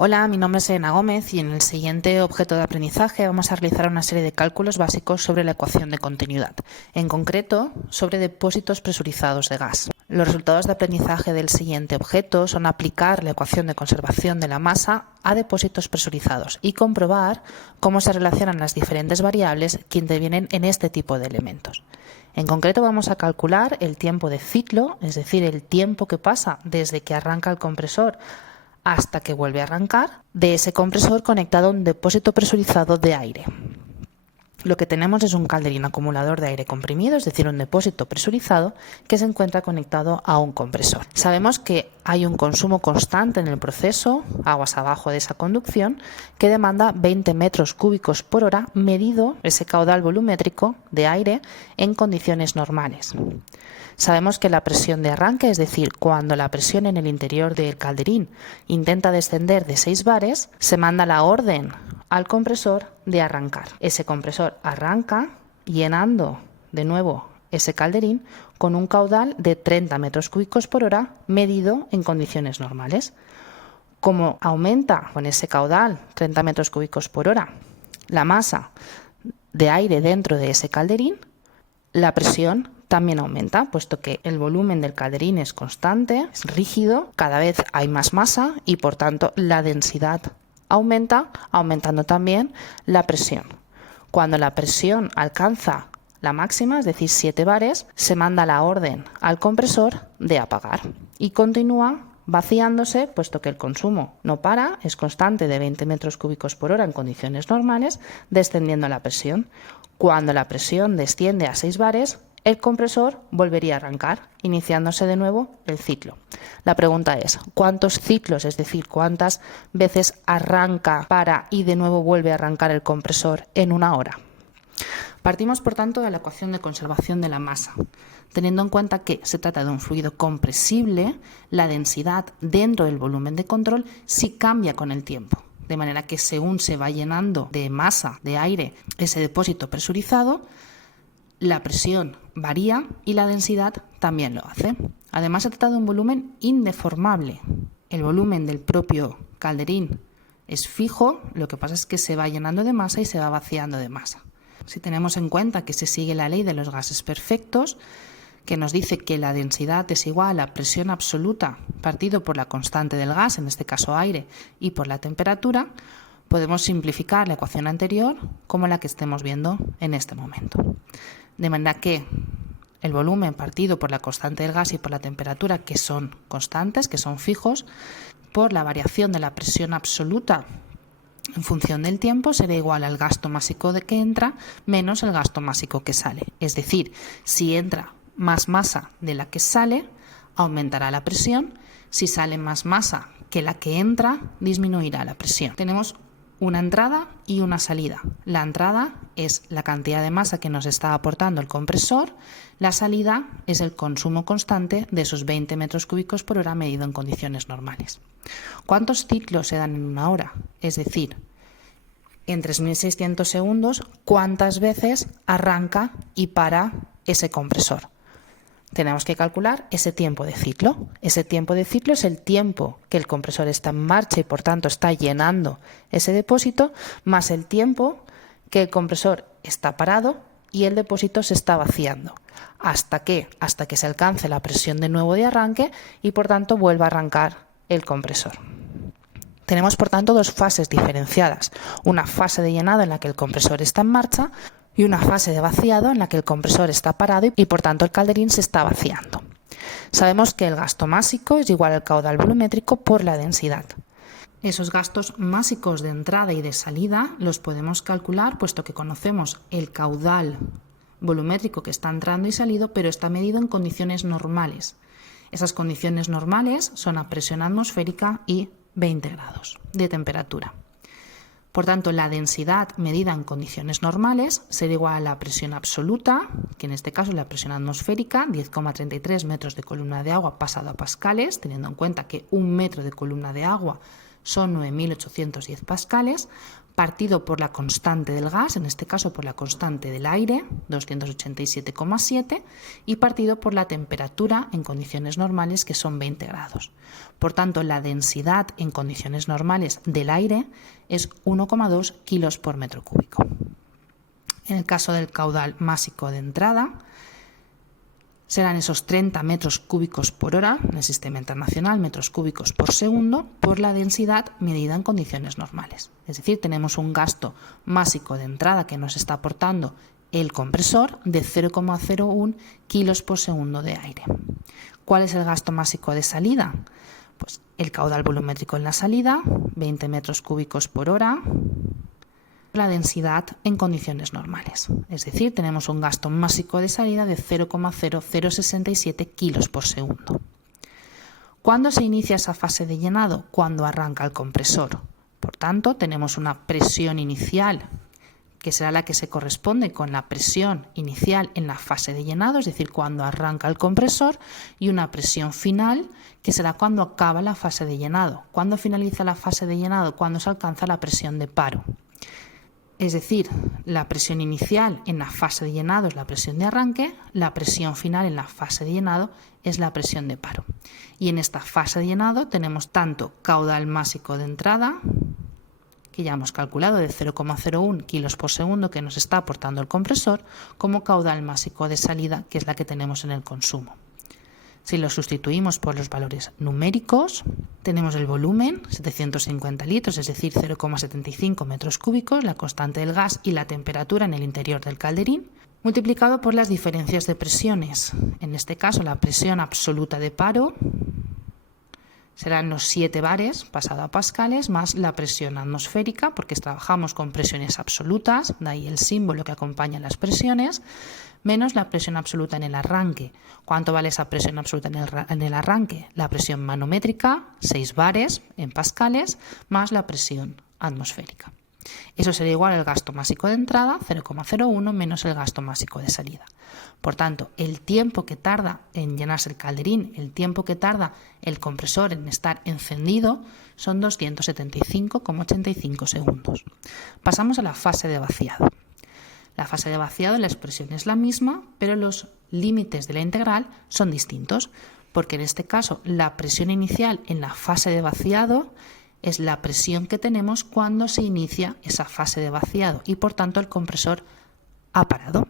Hola, mi nombre es Elena Gómez y en el siguiente objeto de aprendizaje vamos a realizar una serie de cálculos básicos sobre la ecuación de continuidad, en concreto sobre depósitos presurizados de gas. Los resultados de aprendizaje del siguiente objeto son aplicar la ecuación de conservación de la masa a depósitos presurizados y comprobar cómo se relacionan las diferentes variables que intervienen en este tipo de elementos. En concreto vamos a calcular el tiempo de ciclo, es decir, el tiempo que pasa desde que arranca el compresor hasta que vuelve a arrancar, de ese compresor conectado a un depósito presurizado de aire. Lo que tenemos es un calderín acumulador de aire comprimido, es decir, un depósito presurizado que se encuentra conectado a un compresor. Sabemos que hay un consumo constante en el proceso, aguas abajo de esa conducción, que demanda 20 metros cúbicos por hora, medido ese caudal volumétrico de aire en condiciones normales. Sabemos que la presión de arranque, es decir, cuando la presión en el interior del calderín intenta descender de 6 bares, se manda la orden al compresor de arrancar. Ese compresor arranca llenando de nuevo ese calderín con un caudal de 30 metros cúbicos por hora medido en condiciones normales. Como aumenta con ese caudal 30 metros cúbicos por hora la masa de aire dentro de ese calderín, la presión también aumenta, puesto que el volumen del calderín es constante, es rígido, cada vez hay más masa y por tanto la densidad aumenta, aumentando también la presión. Cuando la presión alcanza la máxima, es decir, 7 bares, se manda la orden al compresor de apagar y continúa vaciándose, puesto que el consumo no para, es constante de 20 metros cúbicos por hora en condiciones normales, descendiendo la presión. Cuando la presión desciende a 6 bares, el compresor volvería a arrancar, iniciándose de nuevo el ciclo. La pregunta es, ¿cuántos ciclos, es decir, cuántas veces arranca, para y de nuevo vuelve a arrancar el compresor en una hora? Partimos, por tanto, de la ecuación de conservación de la masa. Teniendo en cuenta que se trata de un fluido compresible, la densidad dentro del volumen de control sí cambia con el tiempo. De manera que según se va llenando de masa, de aire, ese depósito presurizado, la presión varía y la densidad también lo hace. Además, se trata de un volumen indeformable. El volumen del propio calderín es fijo, lo que pasa es que se va llenando de masa y se va vaciando de masa. Si tenemos en cuenta que se sigue la ley de los gases perfectos, que nos dice que la densidad es igual a la presión absoluta partido por la constante del gas, en este caso aire, y por la temperatura, podemos simplificar la ecuación anterior como la que estemos viendo en este momento. De manera que el volumen partido por la constante del gas y por la temperatura, que son constantes, que son fijos, por la variación de la presión absoluta en función del tiempo, será igual al gasto másico de que entra menos el gasto másico que sale. Es decir, si entra más masa de la que sale, aumentará la presión. Si sale más masa que la que entra, disminuirá la presión. Tenemos una entrada y una salida. La entrada es la cantidad de masa que nos está aportando el compresor. La salida es el consumo constante de esos 20 metros cúbicos por hora medido en condiciones normales. ¿Cuántos ciclos se dan en una hora? Es decir, en 3.600 segundos, ¿cuántas veces arranca y para ese compresor? Tenemos que calcular ese tiempo de ciclo. Ese tiempo de ciclo es el tiempo que el compresor está en marcha y por tanto está llenando ese depósito, más el tiempo que el compresor está parado y el depósito se está vaciando. ¿Hasta qué? Hasta que se alcance la presión de nuevo de arranque y por tanto vuelva a arrancar el compresor. Tenemos por tanto dos fases diferenciadas. Una fase de llenado en la que el compresor está en marcha y una fase de vaciado en la que el compresor está parado y por tanto el calderín se está vaciando. Sabemos que el gasto másico es igual al caudal volumétrico por la densidad. Esos gastos másicos de entrada y de salida los podemos calcular puesto que conocemos el caudal volumétrico que está entrando y saliendo, pero está medido en condiciones normales. Esas condiciones normales son a presión atmosférica y 20 grados de temperatura. Por tanto, la densidad medida en condiciones normales será igual a la presión absoluta, que en este caso es la presión atmosférica, 10,33 metros de columna de agua pasado a pascales, teniendo en cuenta que un metro de columna de agua son 9.810 pascales, partido por la constante del gas, en este caso por la constante del aire, 287,7, y partido por la temperatura en condiciones normales, que son 20 grados. Por tanto, la densidad en condiciones normales del aire es 1,2 kilos por metro cúbico. En el caso del caudal másico de entrada, serán esos 30 metros cúbicos por hora, en el sistema internacional, metros cúbicos por segundo, por la densidad medida en condiciones normales. Es decir, tenemos un gasto másico de entrada que nos está aportando el compresor de 0,01 kilos por segundo de aire. ¿Cuál es el gasto másico de salida? Pues el caudal volumétrico en la salida, 20 metros cúbicos por hora, la densidad en condiciones normales. Es decir, tenemos un gasto másico de salida de 0,0067 kilos por segundo. ¿Cuándo se inicia esa fase de llenado? Cuando arranca el compresor. Por tanto, tenemos una presión inicial, que será la que se corresponde con la presión inicial en la fase de llenado, es decir, cuando arranca el compresor, y una presión final, que será cuando acaba la fase de llenado. ¿Cuándo finaliza la fase de llenado? Cuando se alcanza la presión de paro. Es decir, la presión inicial en la fase de llenado es la presión de arranque, la presión final en la fase de llenado es la presión de paro. Y en esta fase de llenado tenemos tanto caudal másico de entrada, que ya hemos calculado, de 0,01 kilos por segundo, que nos está aportando el compresor, como caudal másico de salida, que es la que tenemos en el consumo. Si lo sustituimos por los valores numéricos, tenemos el volumen, 750 litros, es decir, 0,75 metros cúbicos, la constante del gas y la temperatura en el interior del calderín, multiplicado por las diferencias de presiones. En este caso, la presión absoluta de paro serán los 7 bares pasado a pascales, más la presión atmosférica, porque trabajamos con presiones absolutas, de ahí el símbolo que acompaña las presiones, menos la presión absoluta en el arranque. ¿Cuánto vale esa presión absoluta en el arranque? La presión manométrica, 6 bares en pascales, más la presión atmosférica. Eso sería igual al gasto másico de entrada, 0,01, menos el gasto másico de salida. Por tanto, el tiempo que tarda en llenarse el calderín, el tiempo que tarda el compresor en estar encendido, son 275,85 segundos. Pasamos a la fase de vaciado. La fase de vaciado, la expresión es la misma, pero los límites de la integral son distintos, porque en este caso la presión inicial en la fase de vaciado es la presión que tenemos cuando se inicia esa fase de vaciado y por tanto el compresor ha parado.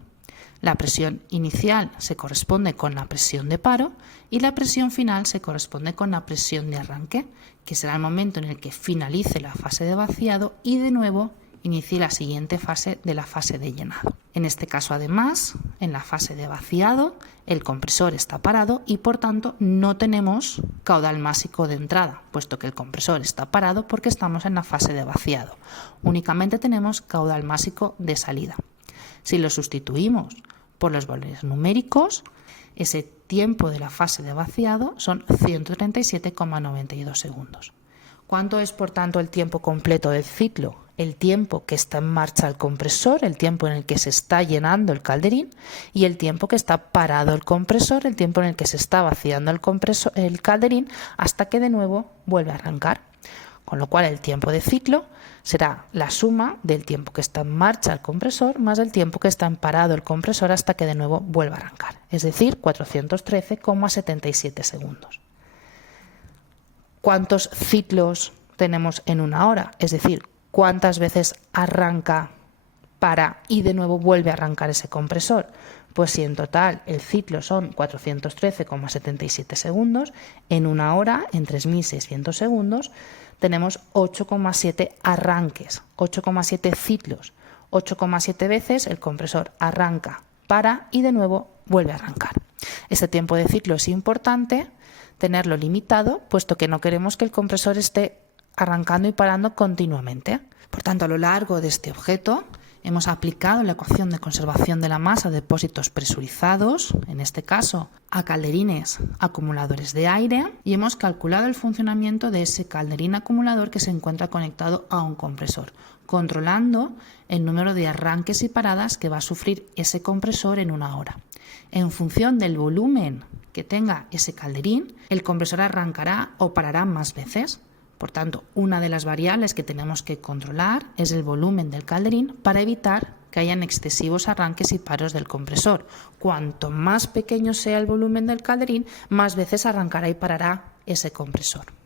La presión inicial se corresponde con la presión de paro y la presión final se corresponde con la presión de arranque, que será el momento en el que finalice la fase de vaciado y de nuevo inicie la siguiente fase de la fase de llenado. En este caso, además, en la fase de vaciado, el compresor está parado y por tanto no tenemos caudal másico de entrada, puesto que el compresor está parado porque estamos en la fase de vaciado. Únicamente tenemos caudal másico de salida. Si lo sustituimos por los valores numéricos, ese tiempo de la fase de vaciado son 137,92 segundos. ¿Cuánto es, por tanto, el tiempo completo del ciclo? El tiempo que está en marcha el compresor, el tiempo en el que se está llenando el calderín, y el tiempo que está parado el compresor, el tiempo en el que se está vaciando el calderín, hasta que de nuevo vuelve a arrancar. Con lo cual el tiempo de ciclo será la suma del tiempo que está en marcha el compresor más el tiempo que está en parado el compresor hasta que de nuevo vuelva a arrancar, es decir, 413,77 segundos. ¿Cuántos ciclos tenemos en una hora? Es decir, ¿cuántas veces arranca, para y de nuevo vuelve a arrancar ese compresor? Pues si en total el ciclo son 413,77 segundos, en una hora, en 3.600 segundos, tenemos 8,7 arranques, 8,7 ciclos, 8,7 veces el compresor arranca, para y de nuevo vuelve a arrancar. Este tiempo de ciclo es importante tenerlo limitado, puesto que no queremos que el compresor esté arrancando y parando continuamente. Por tanto, a lo largo de este objeto hemos aplicado la ecuación de conservación de la masa a depósitos presurizados, en este caso a calderines acumuladores de aire, y hemos calculado el funcionamiento de ese calderín acumulador que se encuentra conectado a un compresor, controlando el número de arranques y paradas que va a sufrir ese compresor en una hora. En función del volumen que tenga ese calderín, el compresor arrancará o parará más veces. Por tanto, una de las variables que tenemos que controlar es el volumen del calderín para evitar que hayan excesivos arranques y paros del compresor. Cuanto más pequeño sea el volumen del calderín, más veces arrancará y parará ese compresor.